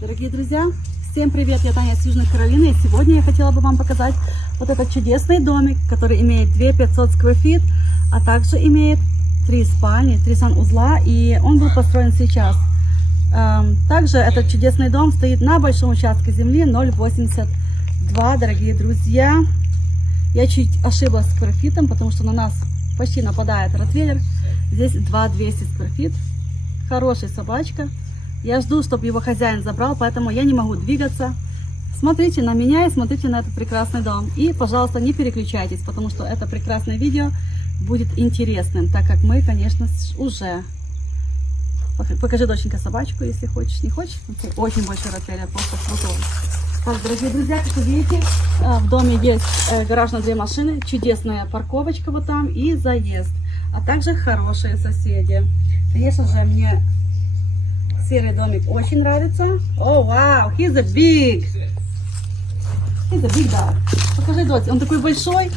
Дорогие друзья, всем привет, я Таня с Южной Каролины, и сегодня я хотела бы вам показать вот этот чудесный домик, который имеет 2500 square feet, а также имеет 3 спальни, 3 санузла, и он был построен сейчас. Также этот чудесный дом стоит на большом участке земли 0,82, дорогие друзья. Я чуть ошиблась с скверфитом, потому что на нас почти нападает ротвейлер. Здесь 2200 square feet, хорошая собачка. Я жду, чтобы его хозяин забрал, поэтому я не могу двигаться. Смотрите на меня и смотрите на этот прекрасный дом. И, пожалуйста, не переключайтесь, потому что это прекрасное видео будет интересным, так как мы, конечно, уже... Покажи, доченька, собачку, если хочешь. Не хочешь? Очень большой ротвейлер, просто крутой. Так, дорогие друзья, как вы видите, в доме есть гараж на 2 машины, чудесная парковочка вот там и заезд, а также хорошие соседи. Конечно же, мне... серый домик очень нравится. О, вау, he's a big dog. Покажи, дочь, он такой большой.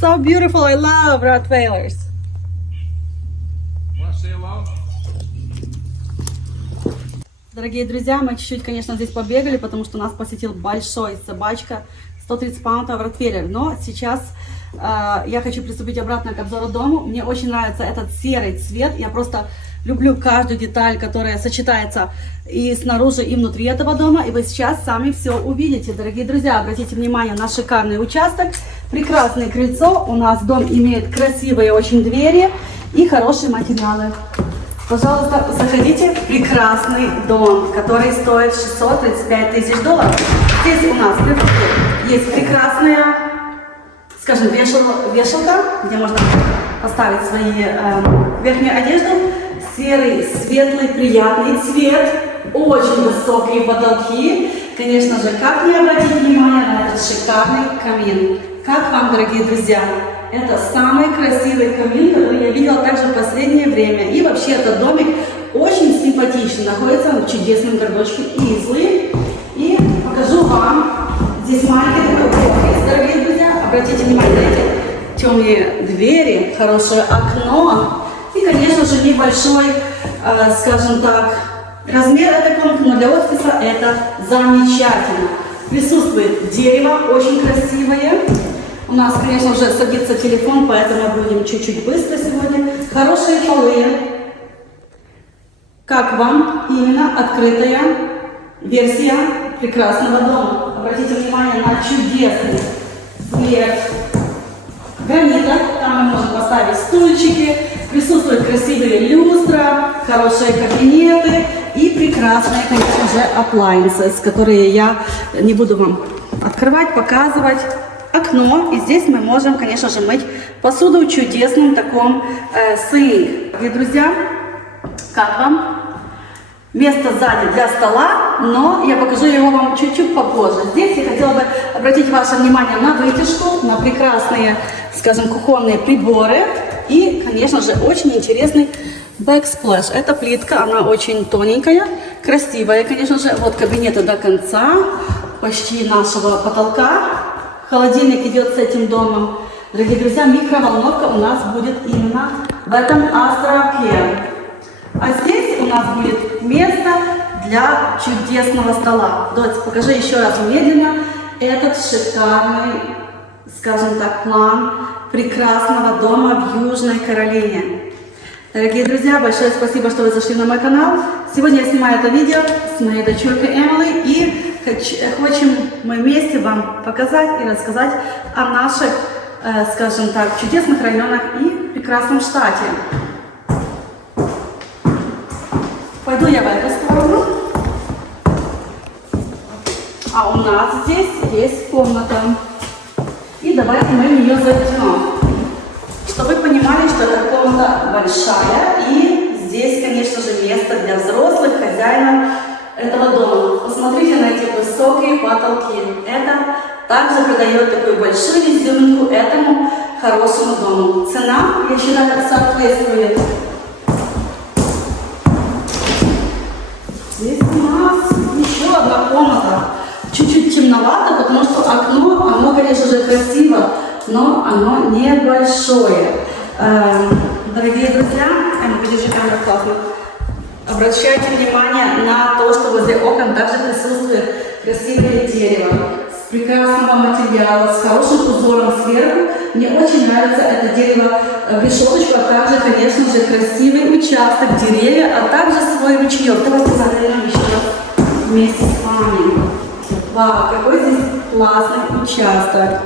So beautiful, I love Rottweilers. Дорогие друзья, мы чуть-чуть, конечно, здесь побегали, потому что нас посетил большой собачка, 130 паунтов Rottweiler. Но сейчас я хочу приступить обратно к обзору дома. Мне очень нравится этот серый цвет. Я просто люблю каждую деталь, которая сочетается и снаружи, и внутри этого дома. И вы сейчас сами все увидите. Дорогие друзья, обратите внимание на шикарный участок. Прекрасное крыльцо. У нас дом имеет красивые очень двери и хорошие материалы. Пожалуйста, заходите в прекрасный дом, который стоит $635 тысяч. Здесь у нас есть прекрасная, скажем, вешалка, где можно поставить свою верхнюю одежду. Серый, светлый, приятный цвет, очень высокие потолки. Конечно же, как не обратить внимание на этот шикарный камин. Как вам, дорогие друзья? Это самый красивый камин, который я видела также в последнее время. И вообще этот домик очень симпатичный. Находится в чудесном городочке Изли. И покажу вам. Здесь маленький такой офис, дорогие друзья. Обратите внимание на эти темные двери, хорошее окно. И, конечно же, небольшой, скажем так, размер этой комнаты, но для офиса это замечательно. Присутствует дерево, очень красивое. У нас, конечно, уже садится телефон, поэтому будем чуть-чуть быстро сегодня. Хорошие полы. Как вам именно открытая версия прекрасного дома? Обратите внимание на чудесный цвет гранита. Там мы можем поставить стульчики. Присутствуют красивые люстра, хорошие кабинеты и прекрасные, конечно же, appliances, которые я не буду вам открывать, показывать. Окно, и здесь мы можем, конечно же, мыть посуду в чудесном таком сink. И, друзья, как вам? Место сзади для стола, но я покажу его вам чуть-чуть попозже. Здесь я хотела бы обратить ваше внимание на вытяжку, на прекрасные, скажем, кухонные приборы и, конечно же, очень интересный backsplash. Эта плитка, она очень тоненькая, красивая, конечно же. Вот кабинеты до конца, почти нашего потолка. Холодильник идет с этим домом. Дорогие друзья, микроволновка у нас будет именно в этом островке. А здесь у нас будет место для чудесного стола. Давайте покажу еще раз медленно этот шикарный, скажем так, план прекрасного дома в Южной Каролине. Дорогие друзья, большое спасибо, что вы зашли на мой канал. Сегодня я снимаю это видео с моей дочуркой Эмили и хотим мы вместе вам показать и рассказать о наших, скажем так, чудесных районах и прекрасном штате. Пойду я в эту сторону. А у нас здесь есть комната. И давайте мы в нее зайдем. Чтобы вы понимали, что эта комната большая. И здесь, конечно же, место для взрослых хозяинов этого дома. Посмотрите на эти высокие потолки. Это также придает такую большую изюминку этому хорошему дому. Цена, я считаю, соответствует. Здесь у нас еще одна комната. Чуть-чуть темновато, потому что окно, оно, конечно же, красиво, но оно небольшое. Дорогие друзья, подержи камеру классно. Обращайте внимание на то, что возле окон также присутствует красивое дерево, с прекрасного материала, с хорошим узором сверху. Мне очень нравится это дерево в решеточку, а также, конечно же, красивый участок деревья, а также свой ручеек. Давайте заглянем еще раз вместе с вами. Вау, какой здесь классный участок.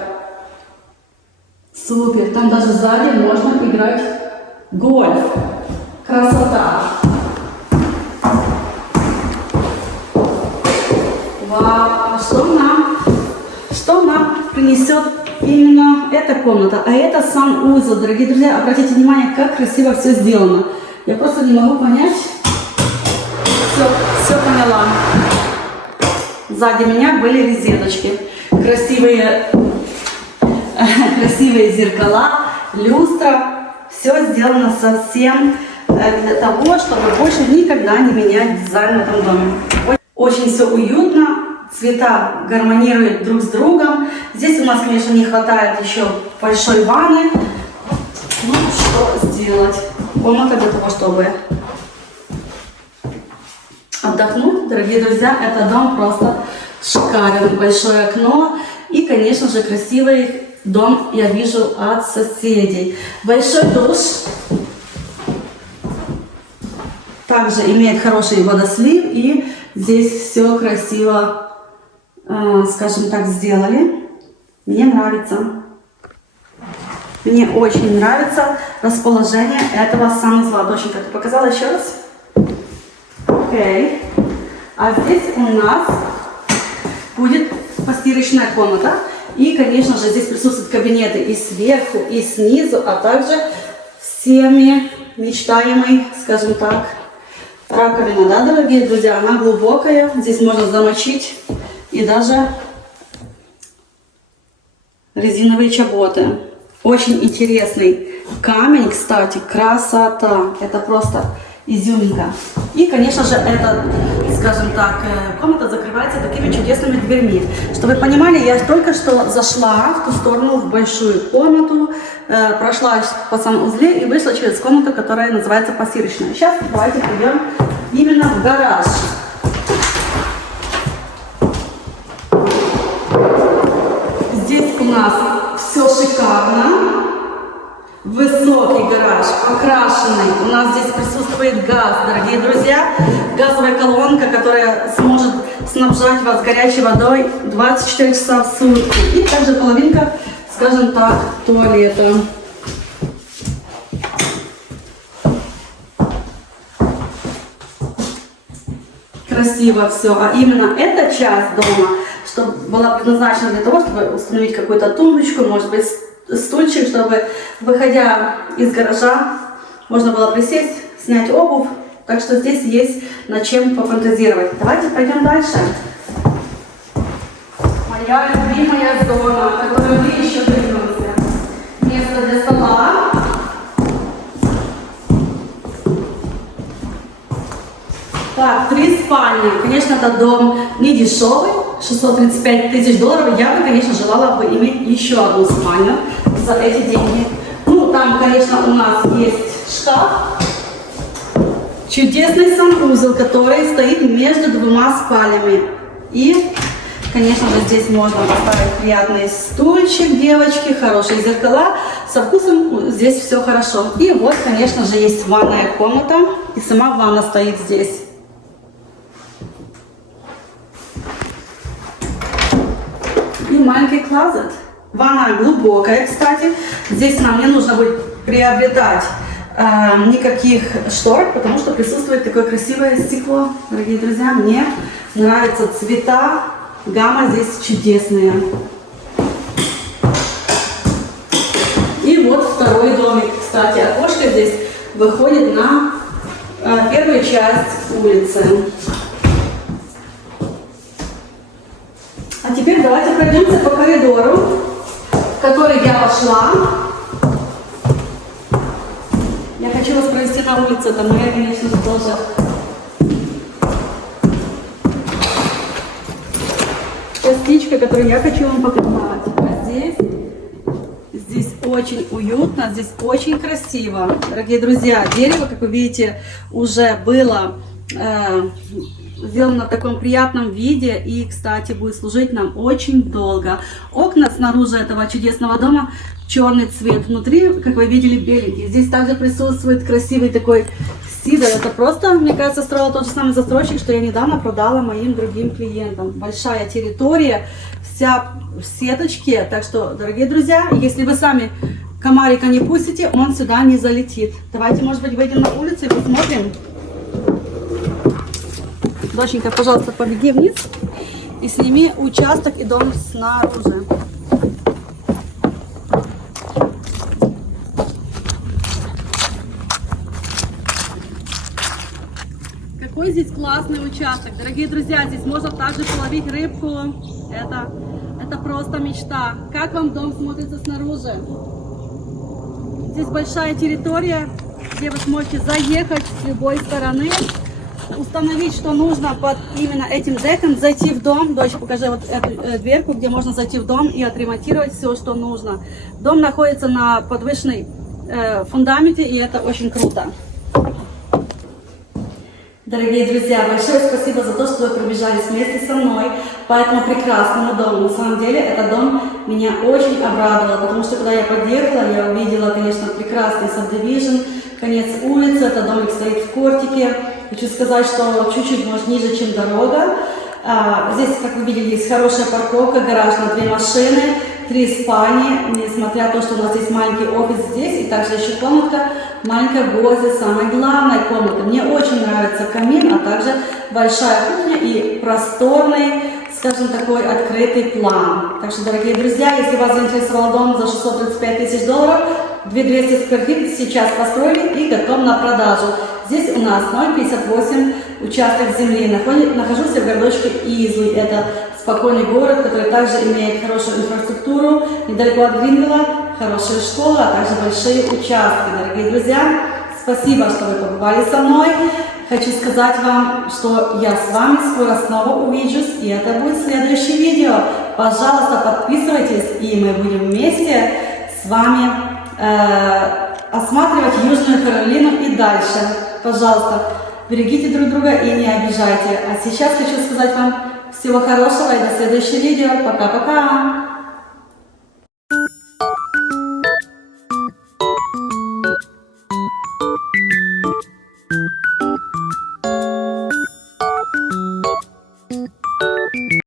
Супер, там даже сзади можно играть в гольф. Красота. Вау, а что нам принесет именно эта комната? А это санузел, дорогие друзья. Обратите внимание, как красиво все сделано. Я просто не могу понять. Все поняла. Сзади меня были резиночки. Красивые зеркала, люстра. Все сделано совсем для того, чтобы больше никогда не менять дизайн в этом доме. Очень все уютно, цвета гармонируют друг с другом. Здесь у нас, конечно, не хватает еще большой ванны. Ну, что сделать? Комната для того, чтобы отдохнуть. Дорогие друзья, этот дом просто шикарен. Большое окно и, конечно же, красивый дом я вижу от соседей. Большой душ. Также имеет хороший водослив, и здесь все красиво, скажем так, сделали. Мне нравится. Мне очень нравится расположение этого санузла. Точно как я показала еще раз. Окей. А здесь у нас будет постирочная комната. И, конечно же, здесь присутствуют кабинеты и сверху, и снизу, а также всеми мечтаемый, скажем так, раковина, да, дорогие друзья, она глубокая, здесь можно замочить и даже резиновые чоботы. Очень интересный камень, кстати, красота, это просто изюминка. И, конечно же, эта, скажем так, комната закрывается такими чудесными дверьми. Чтобы вы понимали, я только что зашла в ту сторону, в большую комнату, прошла по санузле и вышла через комнату, которая называется постирочная. Сейчас давайте пойдем именно в гараж. Здесь у нас все шикарно. Высокий гараж, покрашенный. У нас здесь присутствует газ, дорогие друзья. Газовая колонка, которая сможет снабжать вас горячей водой 24 часа в сутки. И также половинка, скажем так, туалета. Красиво все. А именно эта часть дома, что была предназначена для того, чтобы установить какую-то тумбочку, может быть, стульчик, чтобы, выходя из гаража, можно было присесть, снять обувь. Так что здесь есть над чем пофантазировать. Давайте пойдем дальше. Моя любимая зона, в которую мы еще вернемся. Место для стола. Так, 3 спальни. Конечно, этот дом не дешевый. 635 тысяч долларов. Я бы, конечно, желала бы иметь еще одну спальню за эти деньги. Ну, там, конечно, у нас есть шкаф. Чудесный санузел, который стоит между 2 спальнями. И, конечно же, здесь можно поставить приятный стульчик, девочки, хорошие зеркала. Со вкусом здесь все хорошо. И вот, конечно же, есть ванная комната. И сама ванна стоит здесь. И маленький клозет. Ванна глубокая, кстати. Здесь нам не нужно будет приобретать никаких штор, потому что присутствует такое красивое стекло. Дорогие друзья, мне нравятся цвета. Гамма здесь чудесная. И вот второй домик. Кстати, окошко здесь выходит на первую часть улицы. А теперь давайте пройдемся по коридору, в который я пошла. Я хочу вас провести на улице, это моя, конечно же, тоже частичка, которую я хочу вам показать. А здесь очень уютно, здесь очень красиво. Дорогие друзья, дерево, как вы видите, уже было сделано в таком приятном виде и, кстати, будет служить нам очень долго. Окна снаружи этого чудесного дома черный цвет, внутри, как вы видели, беленький. Здесь также присутствует красивый такой сидор. Это просто, мне кажется, строил тот же самый застройщик, что я недавно продала моим другим клиентам. Большая территория, вся в сеточке. Так что, дорогие друзья, если вы сами комарика не пустите, он сюда не залетит. Давайте, может быть, выйдем на улицу и посмотрим. Доченька, пожалуйста, побеги вниз и сними участок и дом снаружи. Какой здесь классный участок. Дорогие друзья, здесь можно также половить рыбку. Это просто мечта. Как вам дом смотрится снаружи? Здесь большая территория, где вы сможете заехать с любой стороны, установить, что нужно под именно этим деком, зайти в дом. Дочь, покажи вот эту дверку, где можно зайти в дом и отремонтировать все, что нужно. Дом находится на подвышенной фундаменте, и это очень круто. Дорогие друзья, большое спасибо за то, что вы пробежались вместе со мной по этому прекрасному дому. На самом деле, этот дом меня очень обрадовал, потому что когда я подъехала, я увидела, конечно, прекрасный subdivision, конец улицы, этот домик стоит в кортике. Хочу сказать, что чуть-чуть, может, ниже, чем дорога. Здесь, как вы видели, есть хорошая парковка, гараж на 3 машины, 3 спальни, несмотря на то, что у нас есть маленький офис здесь, и также еще комнатка, маленькая гостья, самая главная комната. Мне очень нравится камин, а также большая кухня и просторный, скажем, такой открытый план. Так что, дорогие друзья, если вас заинтересовал дом за $635 тысяч, 2200 сквер фит сейчас построили и готов на продажу. Здесь у нас 0,58 участок земли. Нахожусь в городочке Изли. Это спокойный город, который также имеет хорошую инфраструктуру. Недалеко от Гринвилла хорошая школа, а также большие участки. Дорогие друзья, спасибо, что вы побывали со мной. Хочу сказать вам, что я с вами скоро снова увижусь, и это будет следующее видео. Пожалуйста, подписывайтесь, и мы будем вместе с вами осматривать Южную Каролину и дальше. Пожалуйста, берегите друг друга и не обижайте. А сейчас хочу сказать вам всего хорошего и до следующего видео. Пока-пока!